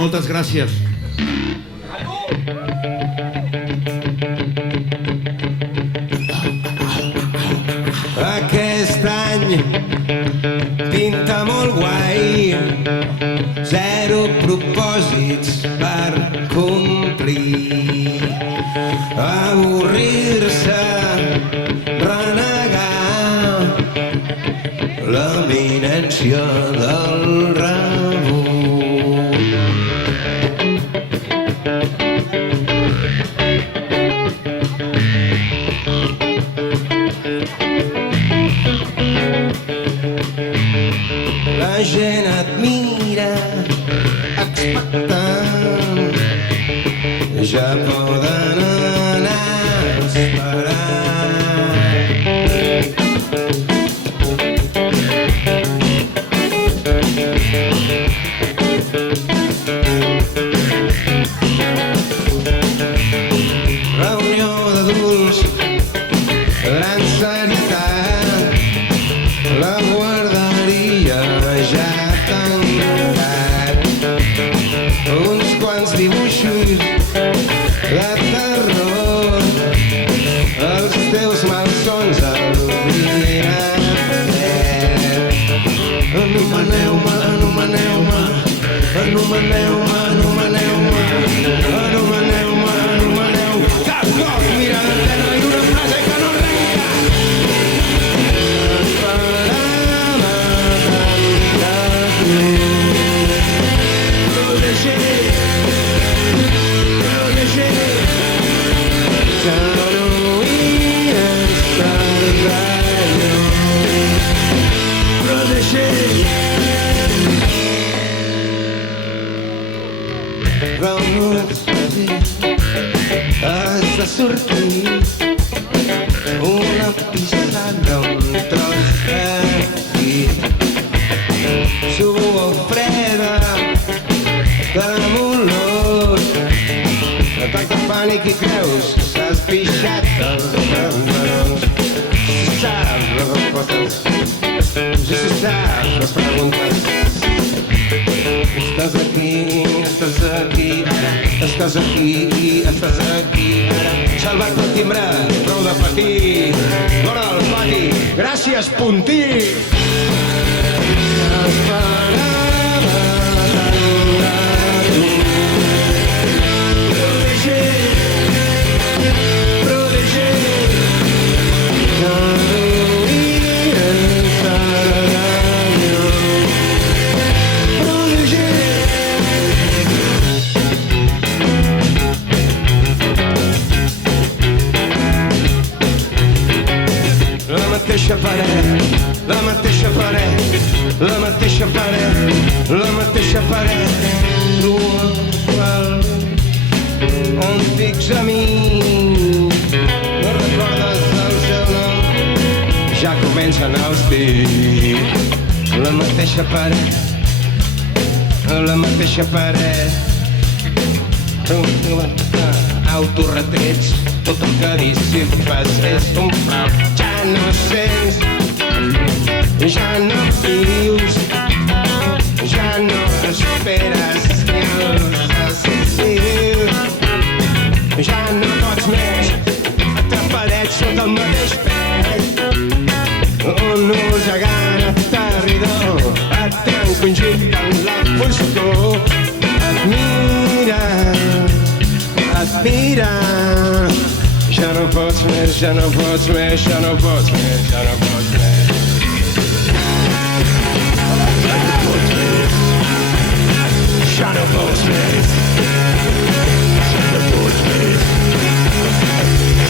Moltes gràcies. Aquest any pinta molt guai, 0 propòsits per complir, avorrir-se, renegar, l'eminència del rebut. La gent et mira expectant, ja poden anar esperant. Reunió d'adults, gran serietat, la guarderia ja ha tancat. Uns quants dibuixos de terror, els teus malsons oblidaran. Anomeneu-me, anomeneu-me, anomeneu-me, anomeneu-me, anomeneu-me, anomeneu-me. Cap cop mira l'antena i una frase que no arrenca. Has de sortir una pissarra, un tros de llit, suor freda damunt l'os, atac de pànic i creus que s'has pixat els pantalons. Si saps les respostes, si saps les preguntes, estàs aquí, estàs aquí, ara, estàs aquí, estàs aquí, ara. Salvat el timbre, prou de patir, fora del pati, gràcies, Puntí! Esperava la mateixa paret, la mateixa paret, la mateixa paret, tu antics amics, no recordes el seu nom, ja comencen els tirs. La mateixa paret, la mateixa paret, autoretrets, tot el que dissipes és un frau. Ja no sents, ja no vius, ja no esperes ni els assassins, ja no pots més atrapadets sota el mateix pet, un usegant aterridor et trenca un gir en la foscor. Et mira, ja no pots més, ja no pots més, ja no pots més, ja no pots més. Ja no pots més, ja no pots més,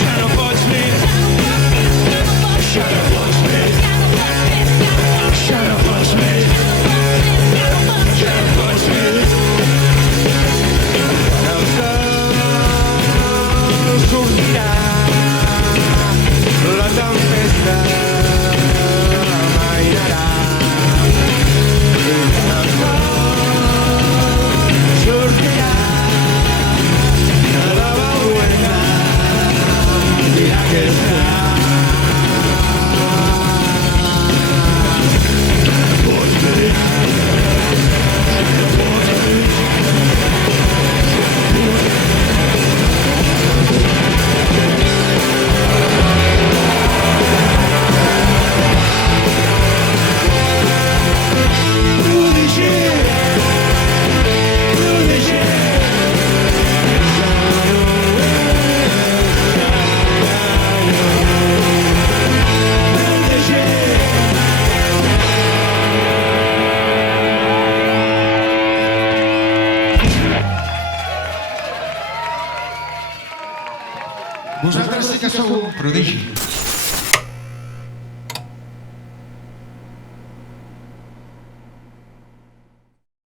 ja no pots més, ja no pots més, ja no pots més, ja no pots més. Sortirà la tempesta, amainarà el sol, sortirà que sou un prodigi.